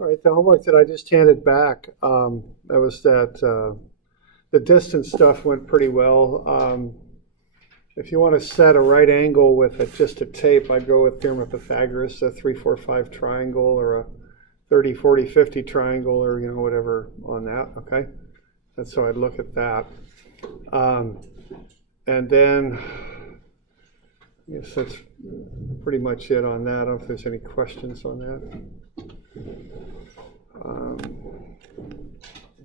All right, the homework that I just handed back, that was that the distance stuff went pretty well. If you want to set a right angle with just a tape, I'd go with theorem of Pythagoras, a 3, 4, 5 triangle, or a 30, 40, 50 triangle, or whatever on that. Okay, that's how I'd look at that. And then, I guess that's pretty much it on that. I don't know if there's any questions on that.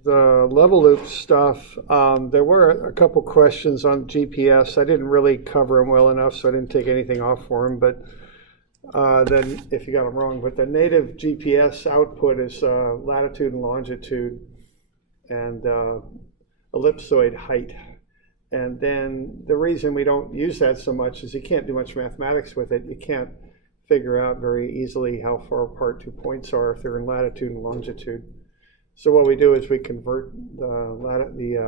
The level loop stuff, there were a couple questions on GPS. I didn't really cover them well enough, so I didn't take anything off for them. But then, if you got them wrong, but the native GPS output is latitude and longitude and ellipsoid height. And then the reason we don't use that so much is you can't do much mathematics with it. You can't figure out very easily how far apart 2 points are if they're in latitude and longitude. So what we do is we convert the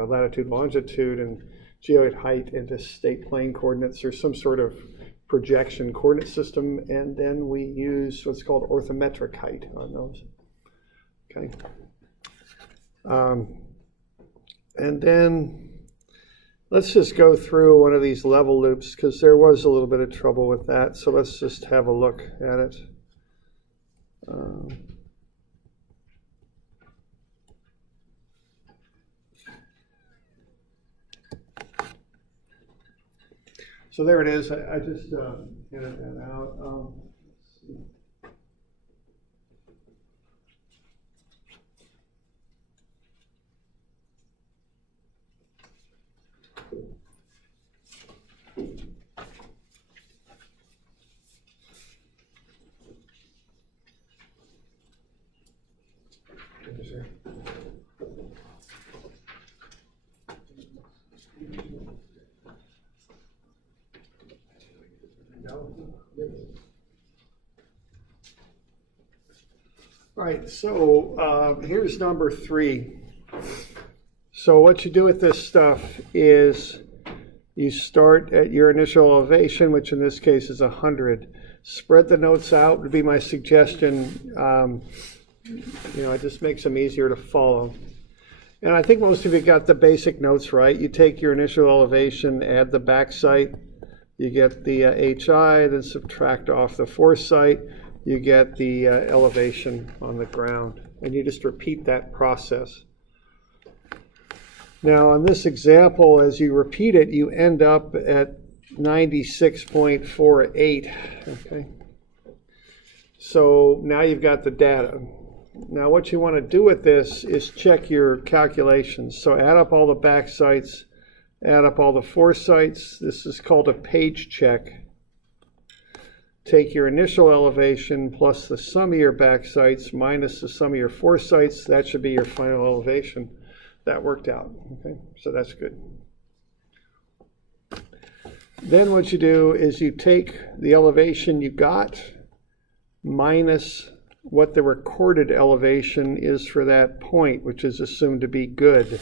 latitude, longitude, and geoid height into state plane coordinates or some sort of projection coordinate system, and then we use what's called orthometric height on those. Okay. And then let's just go through one of these level loops because there was a little bit of trouble with that. So let's just have a look at it. So there it is. I just handed that out. Let's see. All right, so here's number 3. So what you do with this stuff is you start at your initial elevation, which in this case is 100. Spread the notes out would be my suggestion. It just makes them easier to follow. And I think most of you got the basic notes right. You take your initial elevation, add the back site, you get the HI, then subtract off the force site, you get the elevation on the ground. And you just repeat that process. Now, on this example, as you repeat it, you end up at 96.48. Okay. So now you've got the data. Now, what you want to do with this is check your calculations. So add up all the back sites, add up all the force sites. This is called a page check. Take your initial elevation plus the sum of your back sites minus the sum of your force sites. That should be your final elevation. That worked out. Okay, so that's good. Then what you do is you take the elevation you got minus what the recorded elevation is for that point, which is assumed to be good.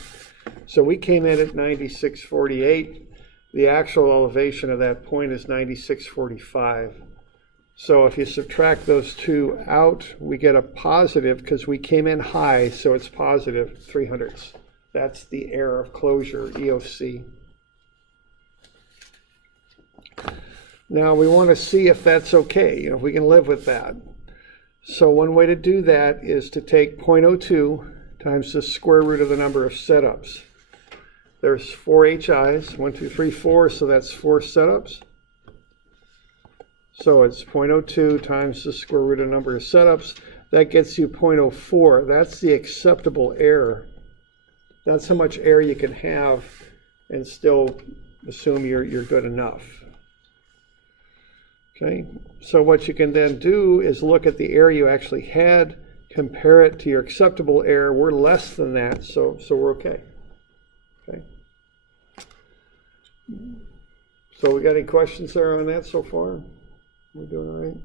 So we came in at 96.48. The actual elevation of that point is 96.45. So if you subtract those two out, we get a positive because we came in high, so it's positive 300ths. That's the error of closure, EOC. Now we want to see if that's okay, if we can live with that. So one way to do that is to take 0.02 times the square root of the number of setups. There's 4 HIs, 1, 2, 3, 4, so that's 4 setups. So it's 0.02 times the square root of the number of setups. That gets you 0.04. That's the acceptable error. That's how much error you can have and still assume you're good enough. Okay, so what you can then do is look at the error you actually had, compare it to your acceptable error. We're less than that, so we're okay. Okay. So we got any questions there on that so far? We're doing all right?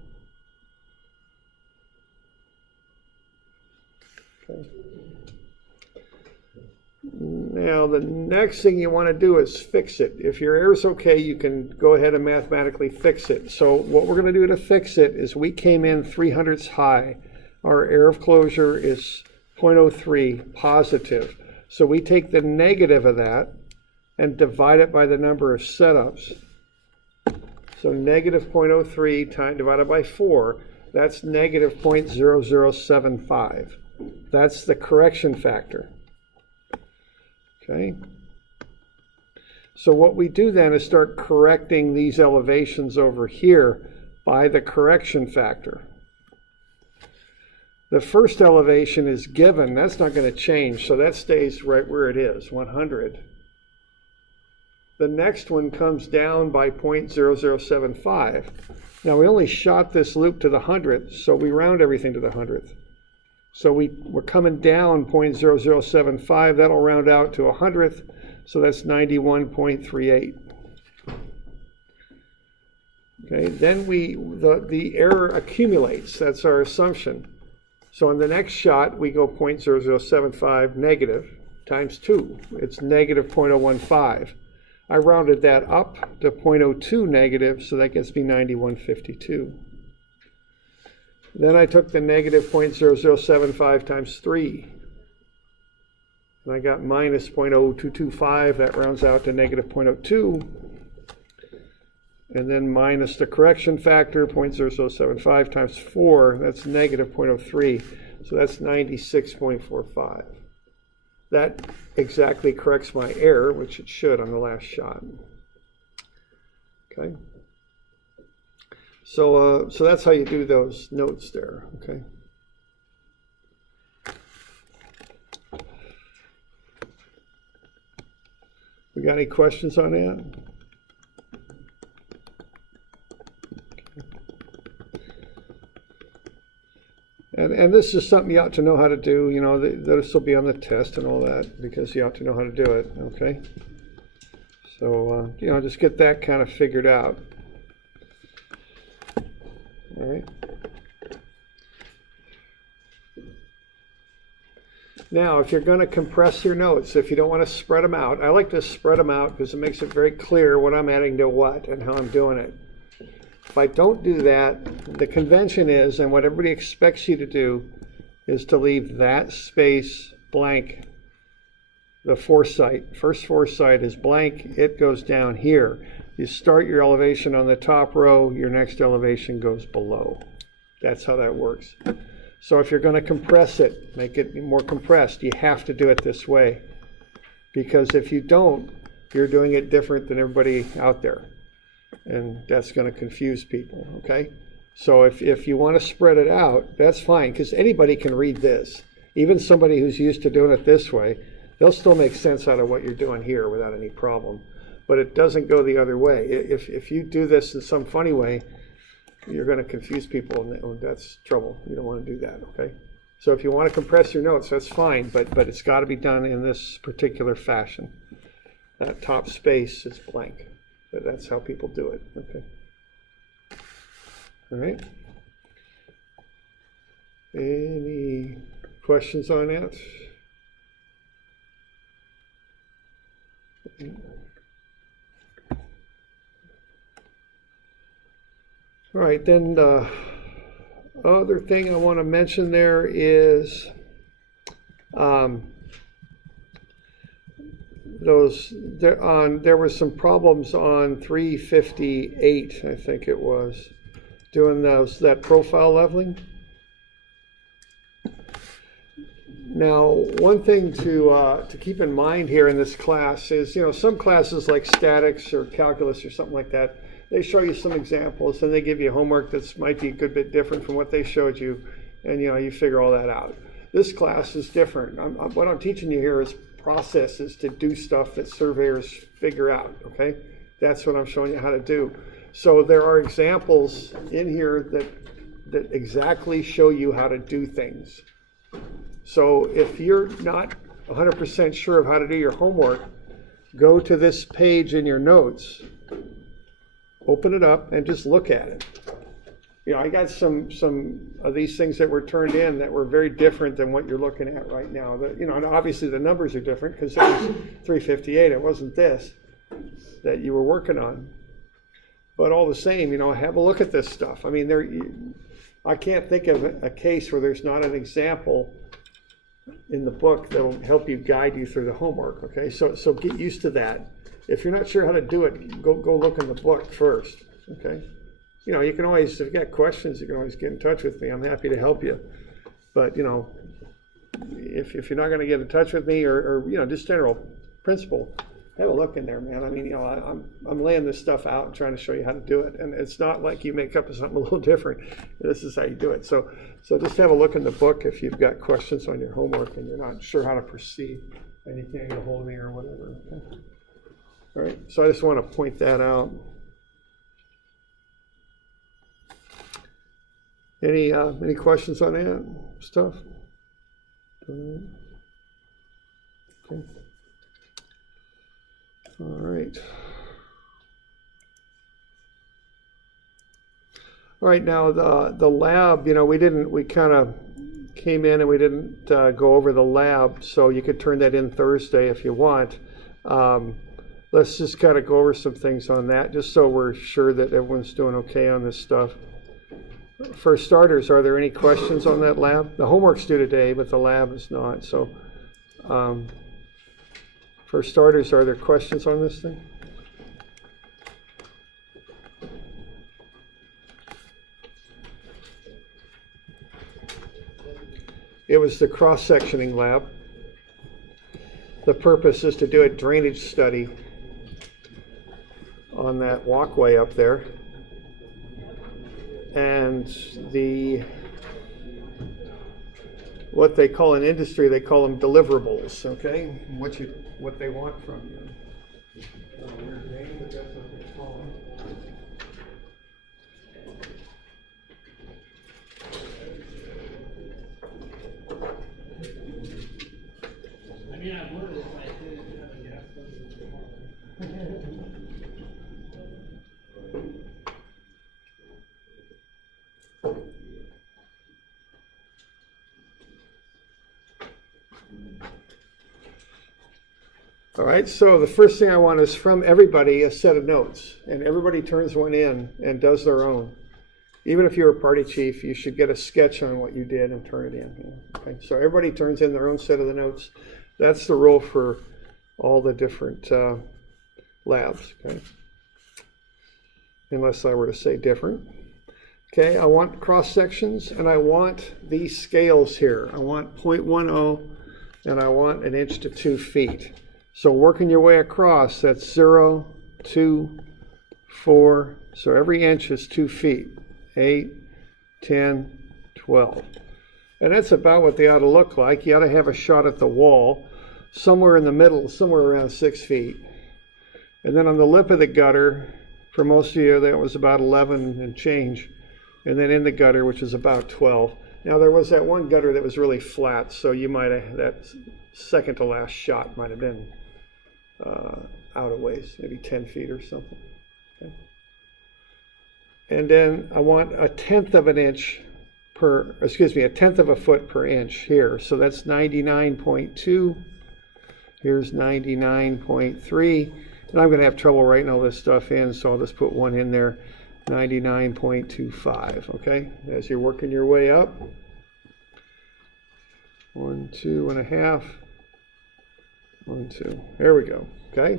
Okay. Now, the next thing you want to do is fix it. If your error is okay, you can go ahead and mathematically fix it. So what we're going to do to fix it is we came in 300ths high. our area of closure is 0.03 positive. So we take the negative of that and divide it by the number of setups. So negative 0.03 divided by 4, that's negative 0.0075. That's the correction factor. Okay. So what we do then is start correcting these elevations over here by the correction factor. The first elevation is given, that's not going to change, so that stays right where it is, 100. The next one comes down by 0.0075. Now we only shot this loop to the 100th, so we round everything to the 100th. So we're coming down 0.0075, that'll round out to 100th, so that's 91.38. Okay, then the error accumulates, that's our assumption. So on the next shot, we go 0.0075 negative times 2. It's negative 0.015. I rounded that up to 0.02 negative, so that gets me 91.52. Then I took the negative 0.0075 times 3. And I got minus 0.0225. That rounds out to negative 0.02. And then minus the correction factor, 0.0075 times 4, that's negative 0.03. So that's 96.45. That exactly corrects my error, which it should on the last shot. Okay. So that's how you do those notes there. Okay. We got any questions on that? And this is something you ought to know how to do. You know, this will be on the test and all that because you ought to know how to do it. Okay. So you know, just get that kind of figured out. All right. Now, if you're going to compress your notes, if you don't want to spread them out, I like to spread them out because it makes it very clear what I'm adding to what and how I'm doing it. If I don't do that, the convention is, and what everybody expects you to do, is to leave that space blank. The foresight, first foresight is blank, it goes down here. You start your elevation on the top row, your next elevation goes below. That's how that works. So if you're going to compress it, make it more compressed, you have to do it this way. Because if you don't, you're doing it different than everybody out there. And that's going to confuse people, okay? So if you want to spread it out, that's fine, because anybody can read this. Even somebody who's used to doing it this way, they'll still make sense out of what you're doing here without any problem. But it doesn't go the other way. If you do this in some funny way, you're going to confuse people, and that's trouble. You don't want to do that, okay? So if you want to compress your notes, that's fine, but it's got to be done in this particular fashion. That top space is blank. That's how people do it, okay? All right. Any questions on that? All right, then the other thing I want to mention there is there were some problems on 358, I think it was, doing that profile leveling. Now, one thing to keep in mind here in this class is, you know, some classes like statics or calculus or something like that, they show you some examples and they give you homework that might be a good bit different from what they showed you, and you know, you figure all that out. This class is different. What I'm teaching you here is processes to do stuff that surveyors figure out, okay? That's what I'm showing you how to do. So there are examples in here that exactly show you how to do things. So if you're not 100% sure of how to do your homework, go to this page in your notes, open it up, and just look at it. You know, I got some of these things that were turned in that were very different than what you're looking at right now. You know, and obviously the numbers are different because it was 358. It wasn't this that you were working on. But all the same, you know, have a look at this stuff. I mean, I can't think of a case where there's not an example in the book that will help you guide you through the homework, okay? So get used to that. If you're not sure how to do it, go look in the book first, okay? You know, you can always, if you got questions, you can always get in touch with me. I'm happy to help you. But, you know, if you're not going to get in touch with me or you know, just general principle, have a look in there, man. I mean, you know, I'm laying this stuff out and trying to show you how to do it. And it's not like you make up something a little different. This is how you do it. So just have a look in the book if you've got questions on your homework and you're not sure how to proceed and you can't get a hold of me or whatever. Okay? All right, so I just want to point that out. Any questions on that stuff? Okay. All right. All right, now the lab, you know, we kind of came in and we didn't go over the lab, so you could turn that in Thursday if you want. Let's just kind of go over some things on that, just so we're sure that everyone's doing okay on this stuff. For starters, are there any questions on that lab? The homework's due today, but the lab is not. So, for starters, are there questions on this thing? It was the cross-sectioning lab. The purpose is to do a drainage study on that walkway up there. And what they call in industry, they call them deliverables, okay? What they want from you. Weird name, but that's what they call them. I mean, I would if I didn't have a gas. All right, so the first thing I want is from everybody a set of notes, and everybody turns one in and does their own. Even if you're a party chief, you should get a sketch on what you did and turn it in. Okay, so everybody turns in their own set of the notes. That's the rule for all the different labs, okay? Unless I were to say different. Okay, I want cross sections, and I want these scales here. I want 0.10, and I want 1 inch to 2 feet. So working your way across, that's 0, 2, 4. So every inch is 2 feet. 8, 10, 12. And that's about what they ought to look like. You ought to have a shot at the wall, somewhere in the middle, somewhere around 6 feet. And then on the lip of the gutter, for most of you, that was about 11 and change. And then in the gutter, which is about 12. Now there was that one gutter that was really flat, so you might have, that second to last shot might have been out of ways, maybe 10 feet or something. Okay. And then I want 1/10 of an inch per, excuse me, 1/10 of a foot per inch here. So that's 99.2. Here's 99.3. And I'm going to have trouble writing all this stuff in, so I'll just put one in there. 99.25. Okay, as you're working your way up. 1, 2.5. 1, 2. There we go. Okay.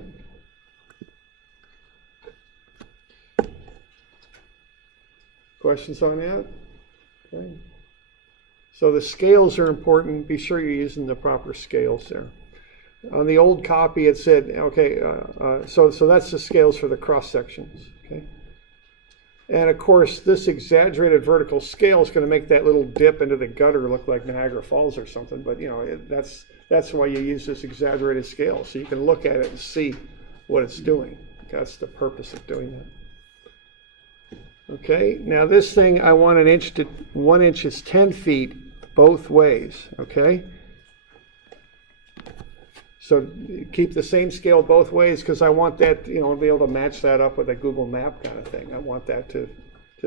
Questions on that? Okay. So the scales are important. Be sure you're using the proper scales there. On the old copy, it said, okay, so that's the scales for the cross sections. Okay. And of course, this exaggerated vertical scale is going to make that little dip into the gutter look like Niagara Falls or something. But you know, that's why you use this exaggerated scale, so you can look at it and see what it's doing. That's the purpose of doing that. Okay. Now this thing, I want 1 inch to 1 inch is 10 feet both ways. Okay. So keep the same scale both ways, because I want that, you know, to be able to match that up with a Google map kind of thing. I want that to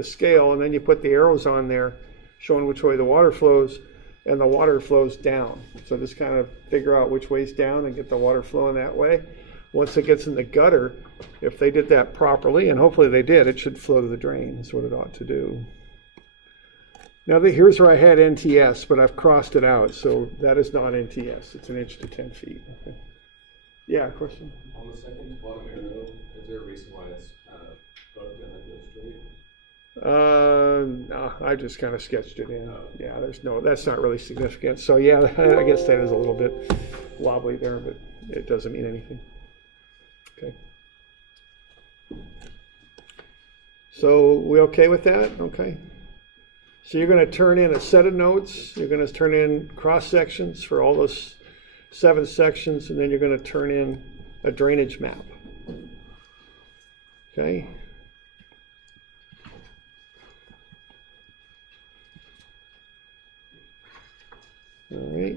scale, and then you put the arrows on there showing which way the water flows, and the water flows down. So just kind of figure out which way's down and get the water flowing that way. Once it gets in the gutter, if they did that properly, and hopefully they did, it should flow to the drain. That's what it ought to do. Now, here's where I had NTS, but I've crossed it out, so that is not NTS. It's 1 inch to 10 feet. Okay. Yeah, question? On the second bottom arrow, is there a reason why it's kind of bugged and then goes straight? No, I just kind of sketched it in. Oh. Yeah, that's not really significant. So yeah, I guess that is a little bit wobbly there, but it doesn't mean anything. Okay. So we okay with that? Okay. So you're going to turn in a set of notes. You're going to turn in cross sections for all those 7 sections, and then you're going to turn in a drainage map. Okay. All right.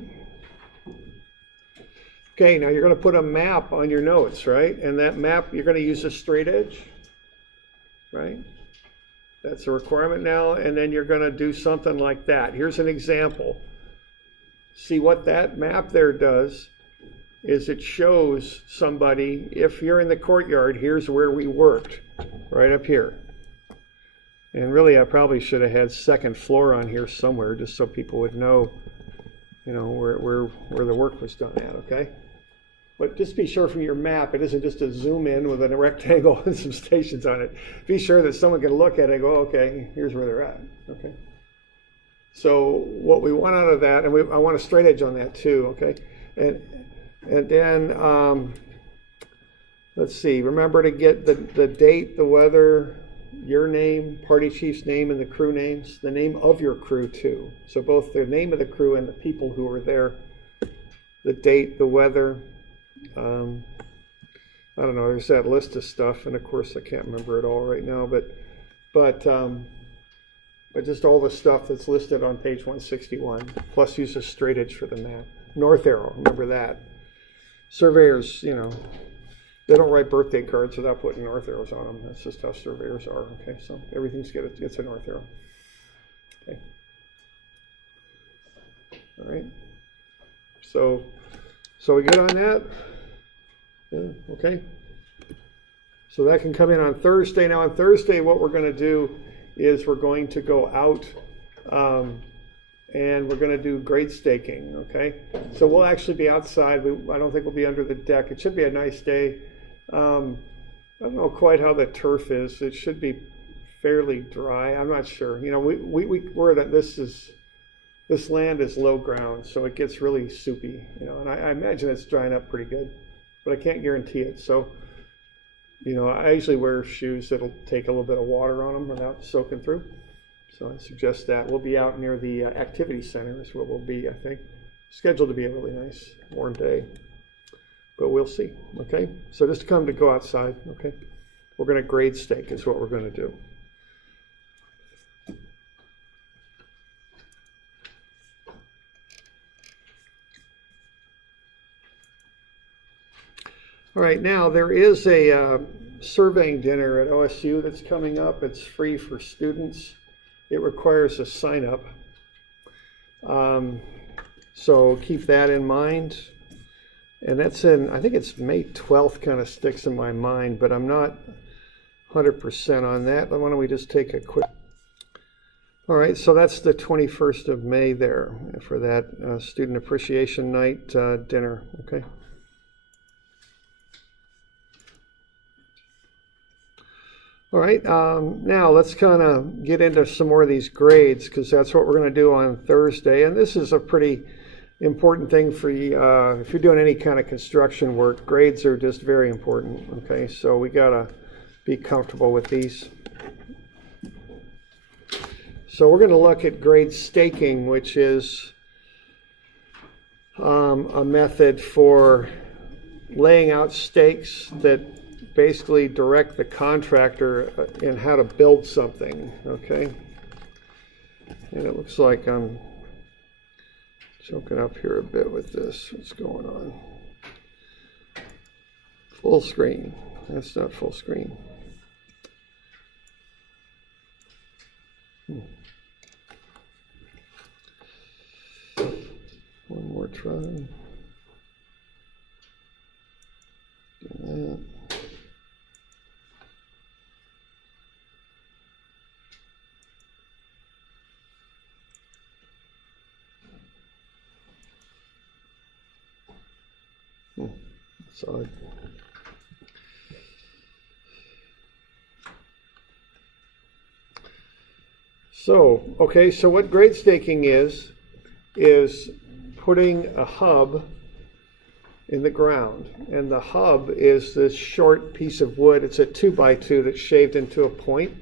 Okay, now you're going to put a map on your notes, right? And that map, you're going to use a straight edge, right? That's a requirement now, and then you're going to do something like that. Here's an example. See what that map there does is it shows somebody, if you're in the courtyard, here's where we worked, right up here. And really, I probably should have had second floor on here somewhere, just so people would know, you know, where the work was done at, okay? But just be sure from your map, it isn't just a zoom in with a rectangle and some stations on it. Be sure that someone can look at it and go, okay, here's where they're at, okay? So what we want out of that, and I want a straight edge on that too, okay? And then, let's see, remember to get the date, the weather, your name, party chief's name, and the crew names, the name of your crew too. So both the name of the crew and the people who were there, the date, the weather. I don't know, there's that list of stuff, and of course I can't remember it all right now, but just all the stuff that's listed on page 161, plus use a straight edge for the map. North arrow, remember that. Surveyors, you know, they don't write birthday cards without putting north arrows on them. That's just how surveyors are, okay? So everything's gets a north arrow. Okay. All right. So we good on that? Yeah, okay. So that can come in on Thursday. Now on Thursday, what we're going to do is we're going to go out and we're going to do grade staking, okay? So we'll actually be outside. I don't think we'll be under the deck. It should be a nice day. I don't know quite how the turf is. It should be fairly dry. I'm not sure. You know, we're that this land is low ground, so it gets really soupy, you know, and I imagine it's drying up pretty good, but I can't guarantee it. So, you know, I usually wear shoes that'll take a little bit of water on them without soaking through. So I suggest that. We'll be out near the activity center is where we'll be, I think. Scheduled to be a really nice warm day, but we'll see, okay? So just come to go outside, okay? We're gonna grade stake is what we're gonna do. All right, now there is a surveying dinner at OSU that's coming up. It's free for students. It requires a sign up. So keep that in mind. And that's I think it's May 12th kind of sticks in my mind, but I'm not 100% on that. Why don't we just take a quick. All right, so that's the 21st of May there for that Student Appreciation Night dinner, okay? All right, now let's kind of get into some more of these grades because that's what we're going to do on Thursday. And this is a pretty important thing for you if you're doing any kind of construction work. Grades are just very important, okay? So we got to be comfortable with these. So we're going to look at grade staking, which is a method for laying out stakes that basically direct the contractor in how to build something, okay? And it looks like I'm choking up here a bit with this. What's going on? Full screen. That's not full screen. One more try. Do that. Okay, so what grade staking is putting a hub in the ground. And the hub is this short piece of wood. It's a 2x2 that's shaved into a point.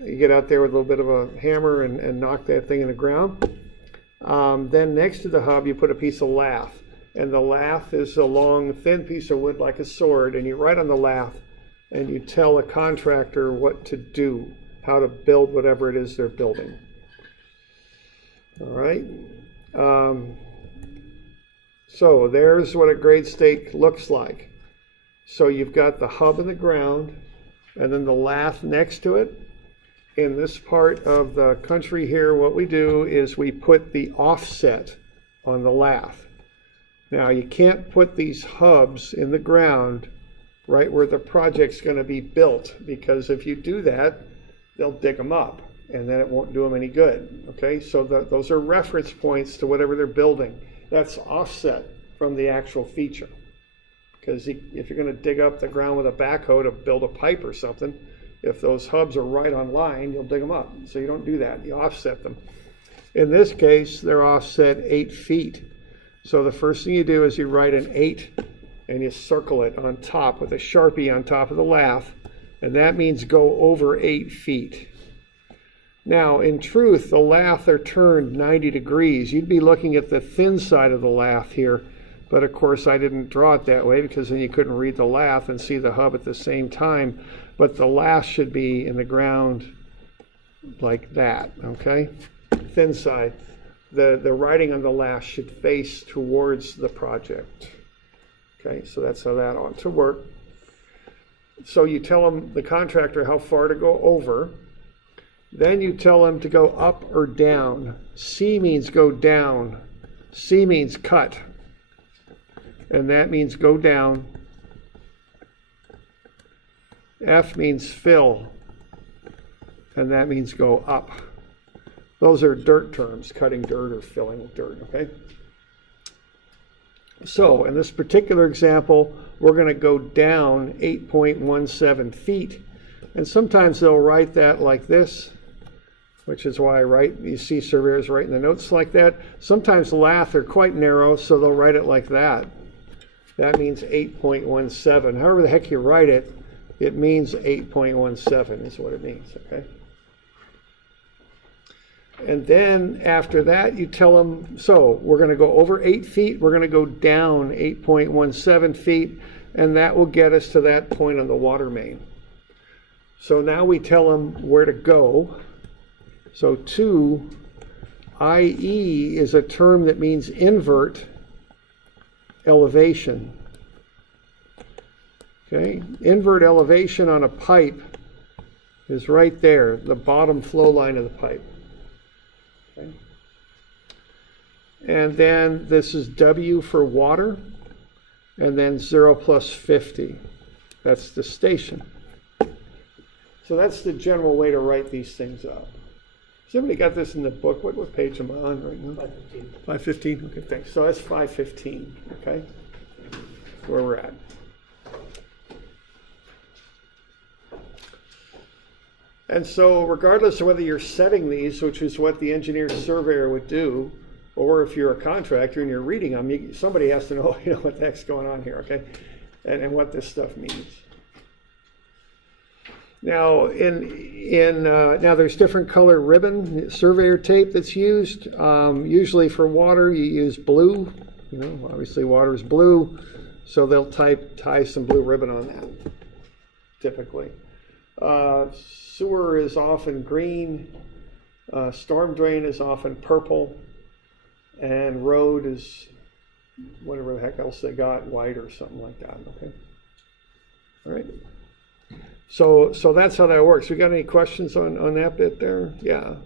You get out there with a little bit of a hammer and knock that thing in the ground. Then next to the hub, you put a piece of lath. And the lath is a long, thin piece of wood like a sword. And you write on the lath and you tell a contractor what to do, how to build whatever it is they're building. All right. So there's what a grade stake looks like. So you've got the hub in the ground and then the lath next to it. In this part of the country here, what we do is we put the offset on the lath. Now you can't put these hubs in the ground right where the project's going to be built, because if you do that, they'll dig them up and then it won't do them any good. Okay, so those are reference points to whatever they're building. That's offset from the actual feature. Because if you're going to dig up the ground with a backhoe to build a pipe or something, if those hubs are right on line, you'll dig them up. So you don't do that, you offset them. In this case, they're offset 8 feet. So the first thing you do is you write an 8 and you circle it on top with a Sharpie on top of the lath, and that means go over 8 feet. Now, in truth, the lath are turned 90 degrees. You'd be looking at the thin side of the lath here, but of course I didn't draw it that way because then you couldn't read the lath and see the hub at the same time. But the lath should be in the ground like that, okay? Thin side. The writing on the lath should face towards the project. Okay, so that's how that ought to work. So you tell them, the contractor, how far to go over. Then you tell them to go up or down. C means go down. C means cut. And that means go down. F means fill. And that means go up. Those are dirt terms, cutting dirt or filling dirt, okay? So in this particular example, we're going to go down 8.17 feet. And sometimes they'll write that like this, which is why you see surveyors writing the notes like that. Sometimes lath are quite narrow, so they'll write it like that. That means 8.17. However the heck you write it, it means 8.17 is what it means, okay? And then after that, you tell them, so we're going to go over 8 feet, we're going to go down 8.17 feet, and that will get us to that point on the water main. So now we tell them where to go. So 2, IE is a term that means invert elevation. Okay, invert elevation on a pipe is right there, the bottom flow line of the pipe. Okay. And then this is W for water, and then 0 plus 50. That's the station. So that's the general way to write these things up. Somebody got this in the book. What page am I on right now? 515. 515? Okay, thanks. So that's 515, okay? That's where we're at. And so regardless of whether you're setting these, which is what the engineer surveyor would do, or if you're a contractor and you're reading them, somebody has to know, what the heck's going on here, okay? And what this stuff means. Now, now there's different color ribbon, surveyor tape that's used. Usually for water, you use blue. Obviously water is blue, so they'll tie some blue ribbon on that, typically. Sewer is often green, storm drain is often purple, and road is whatever the heck else they got, white or something like that, okay? All right. So that's how that works. We got any questions on that bit there? Yeah.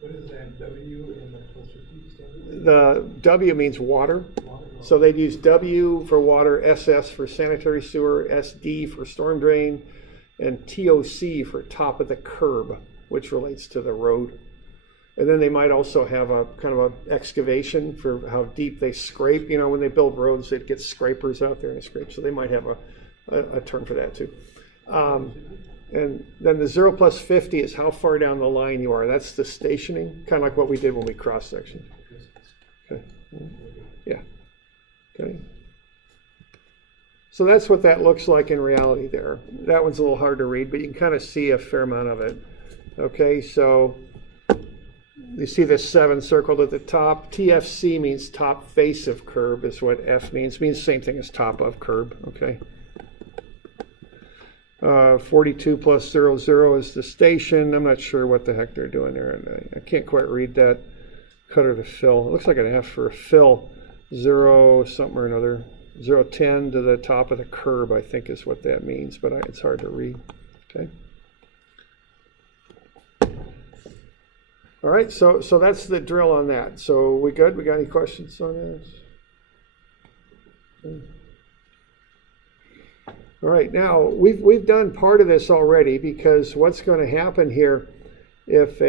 What is that W in the plus 50 standard? The W means water. So they'd use W for water, SS for sanitary sewer, SD for storm drain, and TOC for top of the curb, which relates to the road. And then they might also have a kind of a excavation for how deep they scrape. You know, when they build roads, it gets scrapers out there and scrape. So they might have a term for that too. And then the 0 plus 50 is how far down the line you are. That's the stationing, kind of like what we did when we cross-sectioned. Okay. Yeah. Okay. So that's what that looks like in reality there. That one's a little hard to read, but you can kind of see a fair amount of it. Okay, so you see this 7 circled at the top. TFC means top face of curb is what F means. It means the same thing as top of curb, okay? 42 plus 00 is the station. I'm not sure what the heck they're doing there. And I can't quite read that. Cutter to fill. It looks like an F for a fill. 0 something or another. 010 to the top of the curb, I think is what that means, but it's hard to read. Okay. All right, so that's the drill on that. So we good? We got any questions on this? Okay. All right, now we've done part of this already, because what's going to happen here if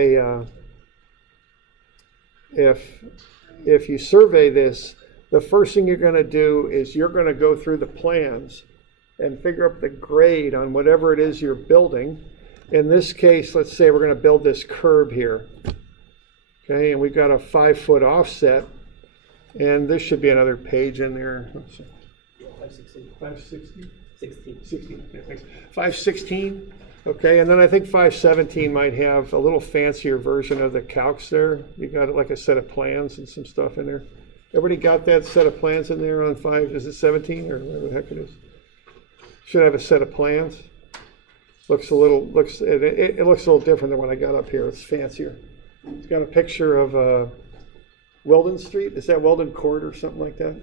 you survey this, the first thing you're going to do is you're going to go through the plans and figure up the grade on whatever it is you're building. In this case, let's say we're going to build this curb here. Okay, and we've got a 5-foot offset, and this should be another page in there. 516. 16. Okay, thanks. 516. Okay, and then I think 517 might have a little fancier version of the calcs there. You got like a set of plans and some stuff in there. Everybody got that set of plans in there on 5? Is it 17 or whatever the heck it is? Should have a set of plans. It looks a little different than what I got up here. It's fancier. It's got a picture of Weldon Street. Is that Weldon Court or something like that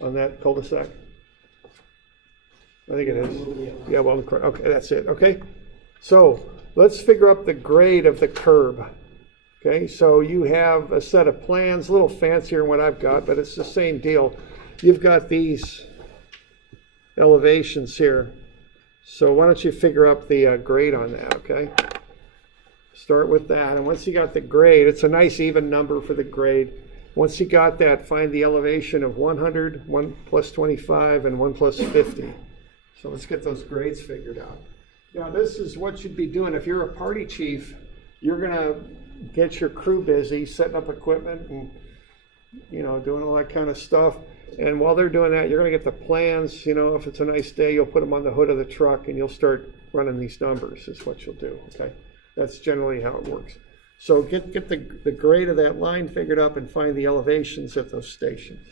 on that cul-de-sac? I think it is. Yeah, Weldon Court. Okay, that's it. Okay, so let's figure up the grade of the curb. Okay, so you have a set of plans, a little fancier than what I've got, but it's the same deal. You've got these elevations here. So why don't you figure up the grade on that, okay? Start with that, and once you got the grade, it's a nice even number for the grade. Once you got that, find the elevation of 100, 1 plus 25, and 1 plus 50. So let's get those grades figured out. Now this is what you'd be doing. If you're a party chief, you're gonna get your crew busy, setting up equipment and, you know, doing all that kind of stuff. And while they're doing that, you're gonna get the plans. You know, if it's a nice day, you'll put them on the hood of the truck and you'll start running these numbers is what you'll do, okay? That's generally how it works. So get the grade of that line figured up and find the elevations at those stations.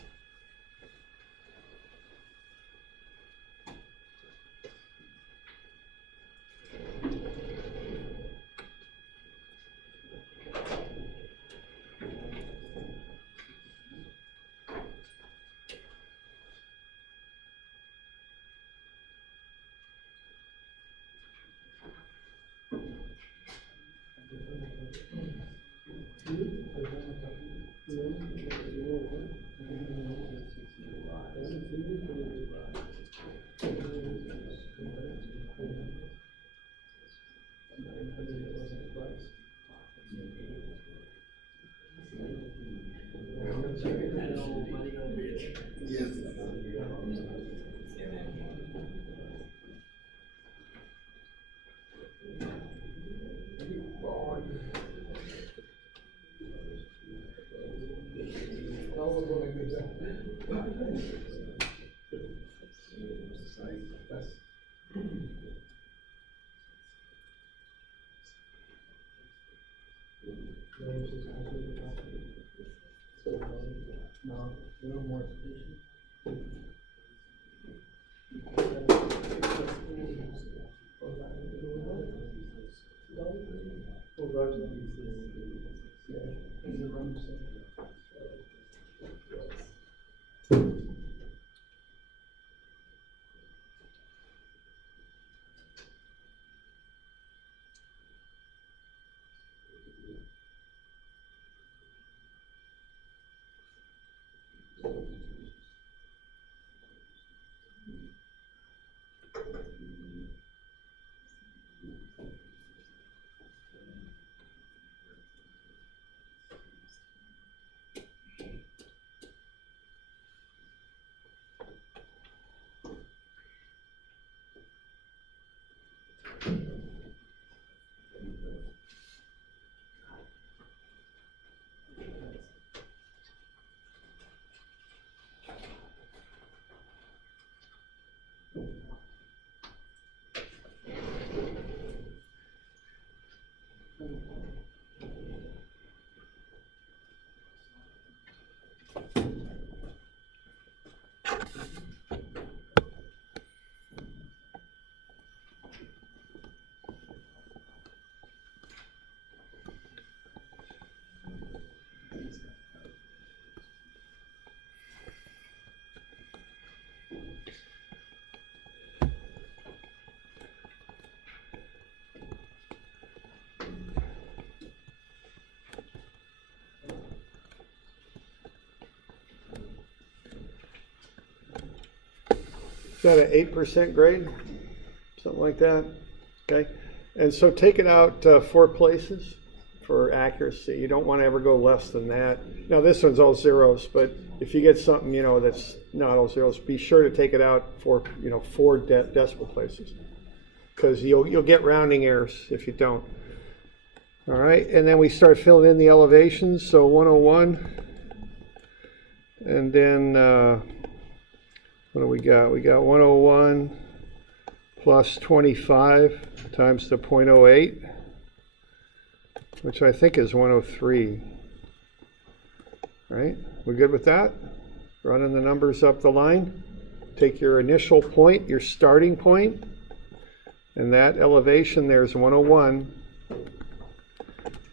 Is that an 8% grade? Something like that? Okay. And so take it out 4 places for accuracy. You don't want to ever go less than that. Now this one's all zeros, but if you get something, you know, that's not all zeros, be sure to take it out for, you know, 4 decimal places, because you'll get rounding errors if you don't. All right, and then we start filling in the elevations. So 101, and then what do we got? We got 101 plus 25 times the 0.08, which I think is 103. Right? We good with that? Running the numbers up the line. Take your initial point, your starting point, and that elevation there is 101.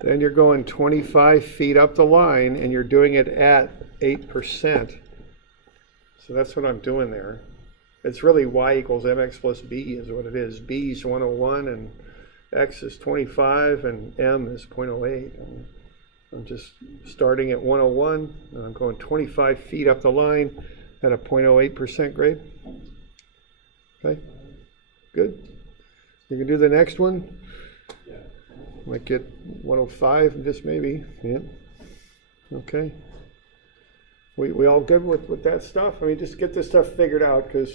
Then you're going 25 feet up the line, and you're doing it at 8%. So that's what I'm doing there. It's really y equals mx plus b is what it is. B is 101, and x is 25, and m is 0.08. And I'm just starting at 101, and I'm going 25 feet up the line at a 0.08% grade. Okay, good. You can do the next one. Might get 105, just maybe. Yeah. Okay. We all good with that stuff? I mean, just get this stuff figured out, because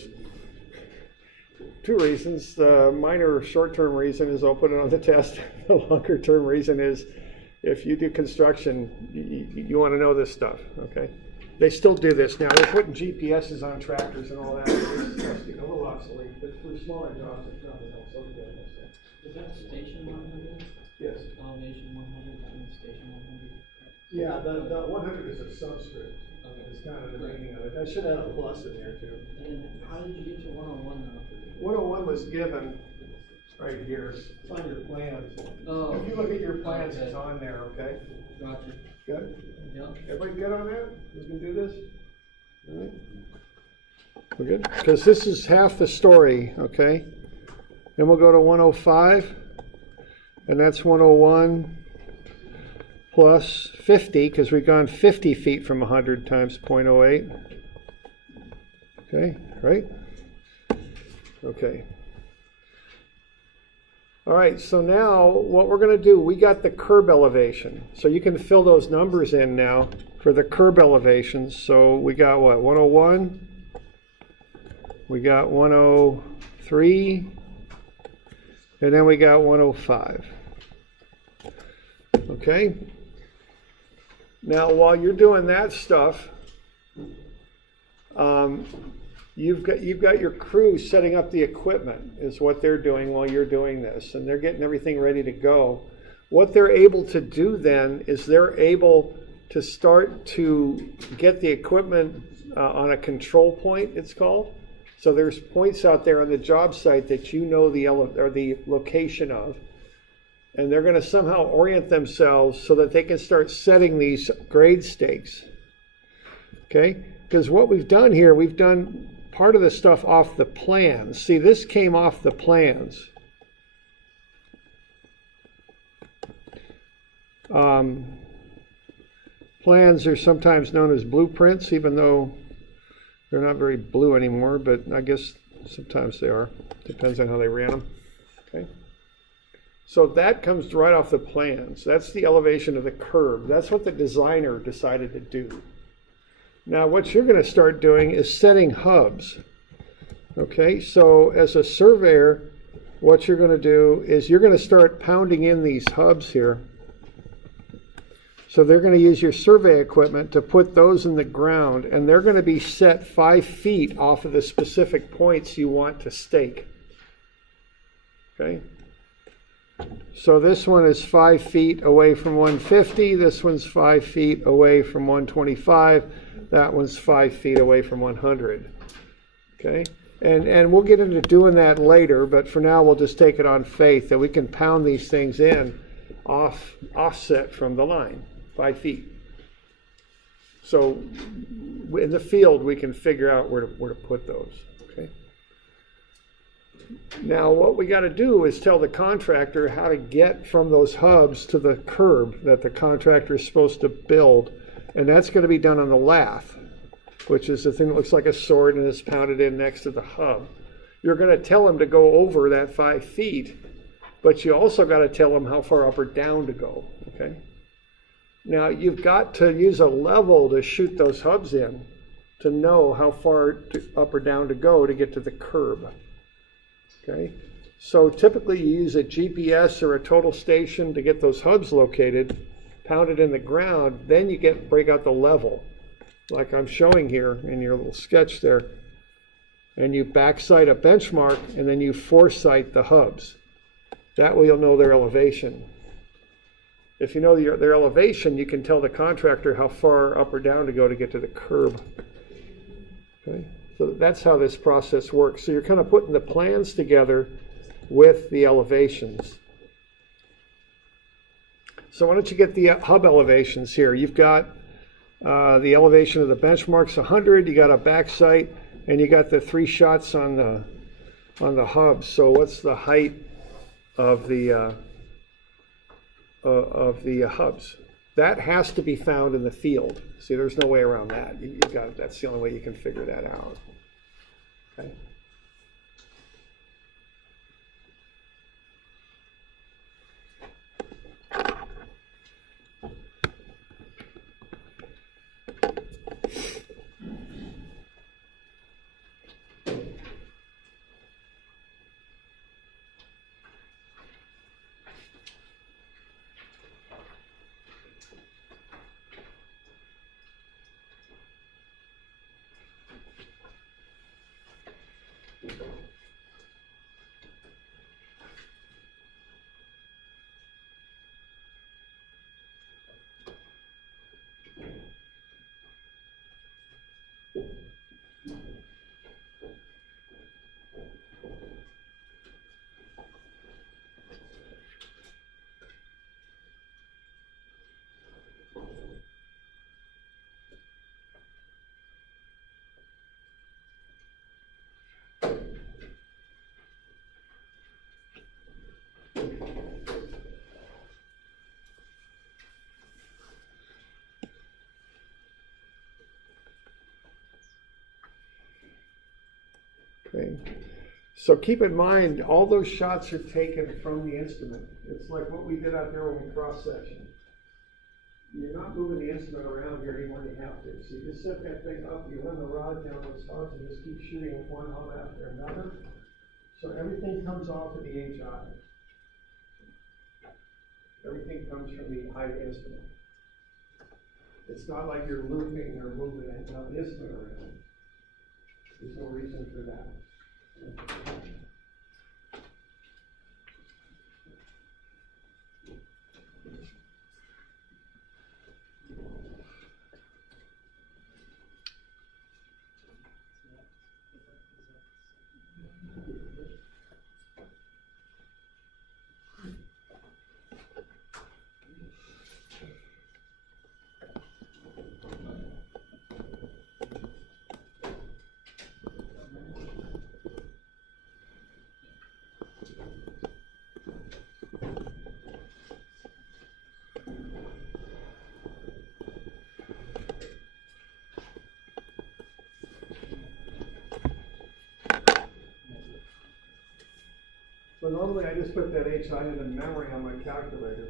2 reasons. The minor short-term reason is I'll put it on the test. The longer-term reason is if you do construction, you want to know this stuff, okay? They still do this now. They're putting GPSs on tractors and all that. It's getting a little obsolete, but for smaller jobs, it's not else. Is that station 100? Yes. Elevation 100 and station 100? Yeah, the 100 is a subscript. Okay. It's kind of the meaning of it. I should have a plus in there too. And how did you get to 101 though? 101 was given right here. It's on your plans. Oh. If you look at your plans, Okay. it's on there, okay? Gotcha. Good? Yeah. Everybody good on that? We can do this? All right. We're good? Because this is half the story, okay? Then we'll go to 105, and that's 101 plus 50, because we've gone 50 feet from 100 times 0.08. Okay, right? Okay. All right, so now what we're going to do, we got the curb elevation. So you can fill those numbers in now for the curb elevations. So we got what, 101? We got 103. And then we got 105. Okay? Now, while you're doing that stuff, you've got your crew setting up the equipment is what they're doing while you're doing this, and they're getting everything ready to go. What they're able to do then is they're able to start to get the equipment on a control point, it's called. So there's points out there on the job site that you know the location of, and they're going to somehow orient themselves so that they can start setting these grade stakes. Okay? Because what we've done here, we've done part of the stuff off the plans. See, this came off the plans. Plans are sometimes known as blueprints, even though they're not very blue anymore, but I guess sometimes they are. Depends on how they ran them. Okay. So that comes right off the plans. That's the elevation of the curb. That's what the designer decided to do. Now what you're going to start doing is setting hubs. Okay, so as a surveyor, what you're going to do is you're going to start pounding in these hubs here. So they're going to use your survey equipment to put those in the ground, and they're going to be set 5 feet off of the specific points you want to stake. Okay? So this one is 5 feet away from 150, this one's 5 feet away from 125, that one's 5 feet away from 100. Okay? And we'll get into doing that later, but for now we'll just take it on faith that we can pound these things in offset from the line, 5 feet. So in the field we can figure out where to put those. Okay. Now what we got to do is tell the contractor how to get from those hubs to the curb that the contractor is supposed to build, and that's going to be done on the lath, which is the thing that looks like a sword and is pounded in next to the hub. You're going to tell him to go over that 5 feet, but you also got to tell him how far up or down to go. Okay. Now you've got to use a level to shoot those hubs in to know how far up or down to go to get to the curb. Okay. So typically you use a GPS or a total station to get those hubs located, pound it in the ground, then you break out the level, like I'm showing here in your little sketch there, and you backsight a benchmark and then you foresight the hubs. That way you'll know their elevation. If you know their elevation, you can tell the contractor how far up or down to go to get to the curb. Okay? So that's how this process works. So you're kind of putting the plans together with the elevations. So why don't you get the hub elevations here? You've got the elevation of the benchmark's 100, you got a back sight, and you got the 3 shots on the hub. So what's the height of the hubs? That has to be found in the field. See, there's no way around that. That's the only way you can figure that out. Okay. Okay. So keep in mind, all those shots are taken from the instrument. It's like what we did out there when we cross-section. You're not moving the instrument around here anymore than you have to. So you just set that thing up, you run the rod down those hubs and just keep shooting one hub after another. So everything comes off of the HI. Everything comes from the eye instrument. It's not like you're looping or moving the instrument around. There's no reason for that. So normally I just put that HI into memory on my calculator.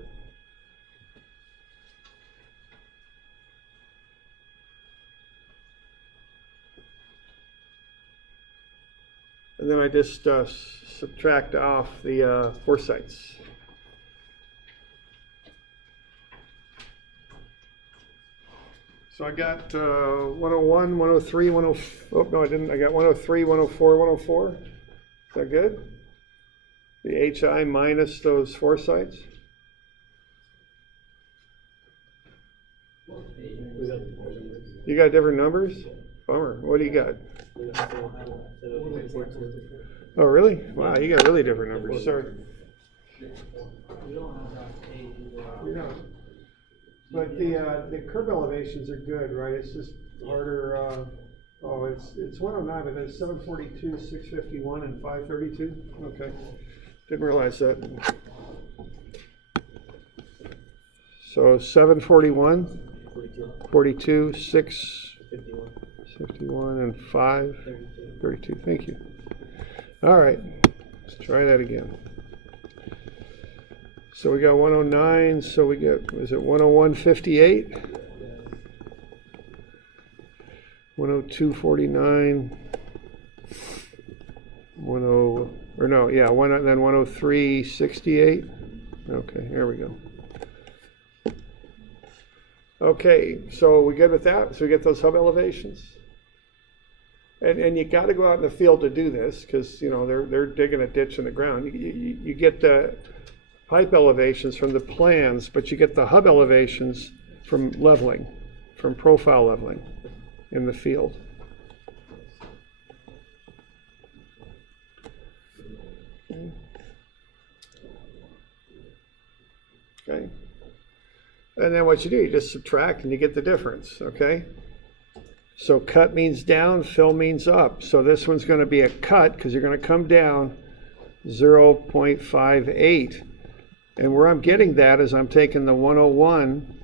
And then I just subtract off the foresights. So I got 101, 103, 104. Oh, no, I didn't. I got 103, 104, 104. Is that good? The HI minus those foresights. You got different numbers? Bummer. What do you got? Oh, really? Wow, you got really different numbers. Sorry. We don't have that page either. You know, but the curb elevations are good, right? It's just harder. Oh, it's 109, but it's 742, 651, and 532. Okay, didn't realize that. So 741, 42, 651, and 532. Thank you. All right, let's try that again. So we got 109, so we get, was it 101.58? 102.49, then 103.68. Okay, here we go. Okay, so we good with that? So we get those hub elevations? And you got to go out in the field to do this because, you know, they're digging a ditch in the ground. You get the pipe elevations from the plans, but you get the hub elevations from leveling, from profile leveling in the field. Okay. And then what you do, you just subtract and you get the difference, okay? So cut means down, fill means up. So this one's going to be a cut because you're going to come down 0.58. And where I'm getting that is I'm taking the 101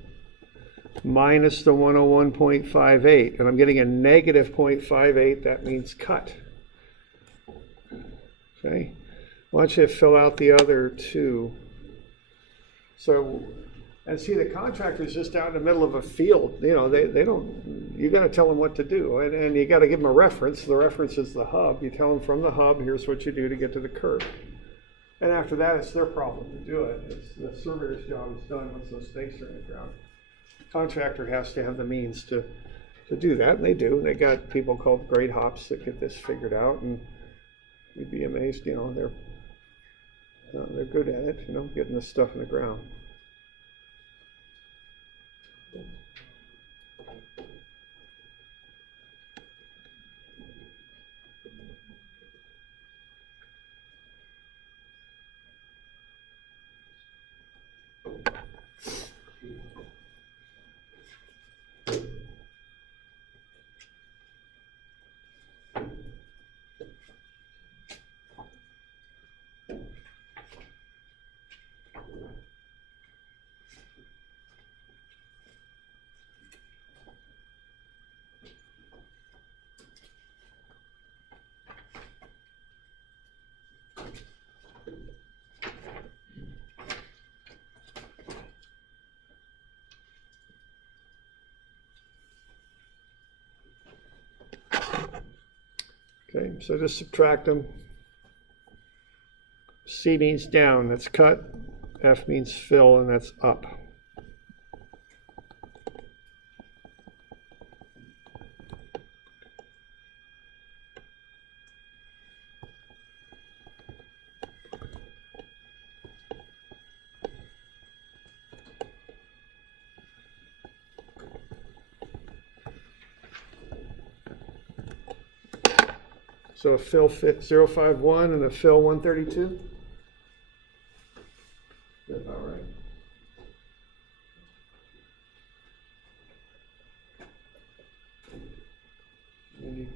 minus the 101.58. And I'm getting a negative 0.58. That means cut. Okay. Why don't you fill out the other two? So, and see, the contractor's just out in the middle of a field. You know, they don't, you got to tell them what to do. And you got to give them a reference. The reference is the hub. You tell them from the hub, here's what you do to get to the curb. And after that, it's their problem to do it. It's the surveyor's job is done once those stakes are in the ground. The contractor has to have the means to do that, and they do. And they got people called grade hops that get this figured out, and you'd be amazed. You know, they're good at it. You know, getting this stuff in the ground. Okay, so just subtract them. C means down, that's cut. F means fill, and that's up. So a fill fit 051 and a fill 132? Is that about right? And you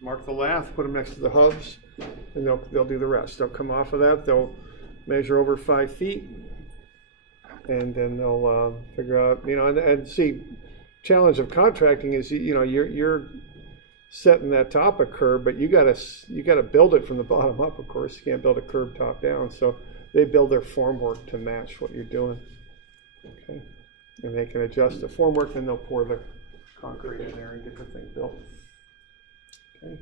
mark the lath, put them next to the hubs, and they'll do the rest. They'll come off of that, they'll measure over 5 feet, and then they'll figure out, you know, and see, challenge of contracting is, you know, you're setting that top of curb, but you gotta build it from the bottom up. Of course, you can't build a curb top down. So they build their formwork to match what you're doing. Okay, and they can adjust the formwork, then they'll pour the concrete in there and get the thing built. Okay.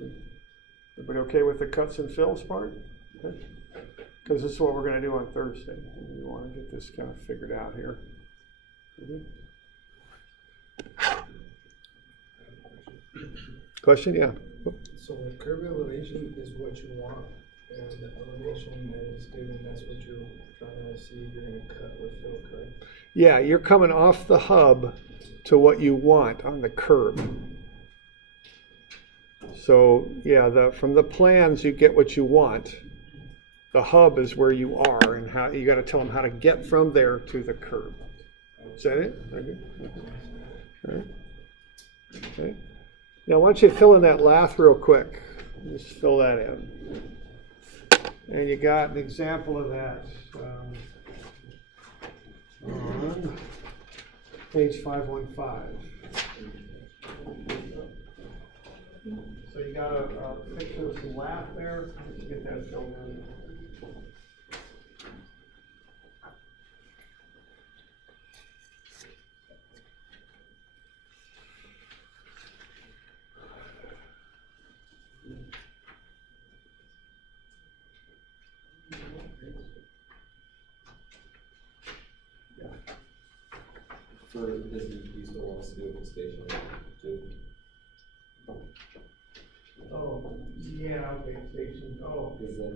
Everybody okay with the cuts and fills part? Because this is what we're going to do on Thursday. We want to get this kind of figured out here. Question? Yeah. So the curb elevation is what you want, and the elevation that is given, that's what you're trying to see, you're gonna cut with fill, correct? Yeah, you're coming off the hub to what you want on the curb. So, yeah, from the plans, you get what you want. The hub is where you are, and how you got to tell them how to get from there to the curb. Is that it? Okay. All right. Okay. Now, why don't you fill in that lath real quick? Just fill that in. And you got an example of that on page 515. So you got a picture of some lath there. Let's get that filled in. For this, he still wants to do it with station too. Oh, yeah, okay, station, Because then,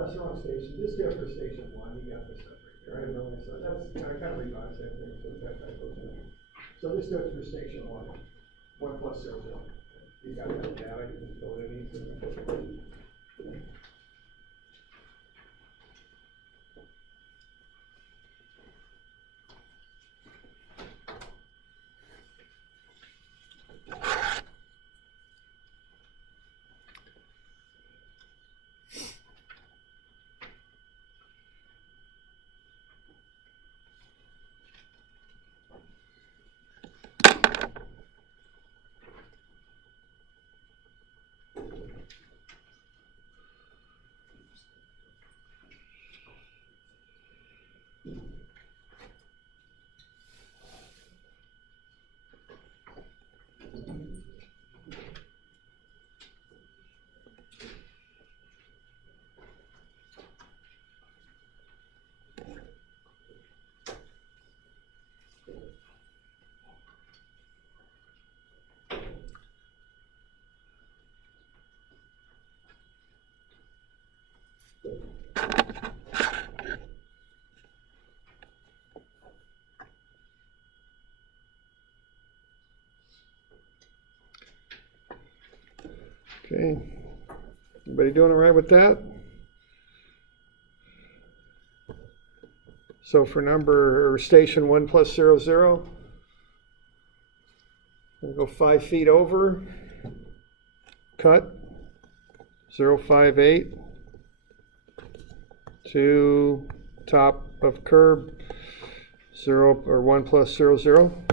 that's the wrong station, just do it for station 1, you got this up right there, I know, so I kind of revised that thing, so that goes in. So just do it for station 1, 1 plus 0, 0. You got that data, you can fill it in easily. Okay, everybody doing all right with that? So for station 1 plus 0, 0, we'll go 5 feet over, cut, 0.58 to top of curb, 1 plus 0, 0.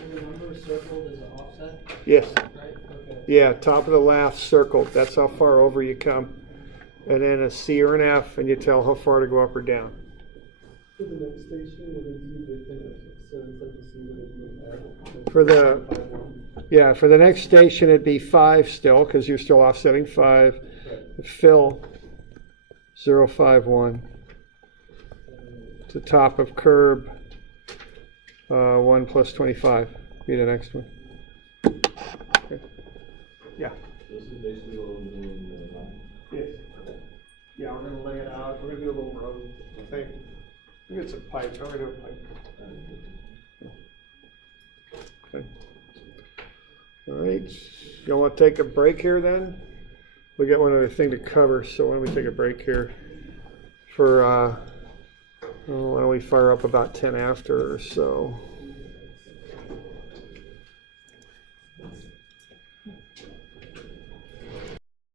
And the number circled is an offset, Yes. right? Okay. Yeah, top of the lath circled, that's how far over you come. And then a C or an F, and you tell how far to go up or down. For the next station, would it be the thing that says like the C, would it be an F? For the, for the next station, it'd be 5 still, because you're still offsetting 5. Fill, 0.51. To top of curb, 1 plus 25. Be the next one. Okay. Yeah. this is basically what we're doing now. Yes. Yeah, we're gonna lay it out. We're gonna do a little road. Okay. We get some pipe. We're gonna do a pipe. Okay. All right. You want to take a break here then? We got one other thing to cover, so why don't we take a break here for why don't we fire up about 10 after or so.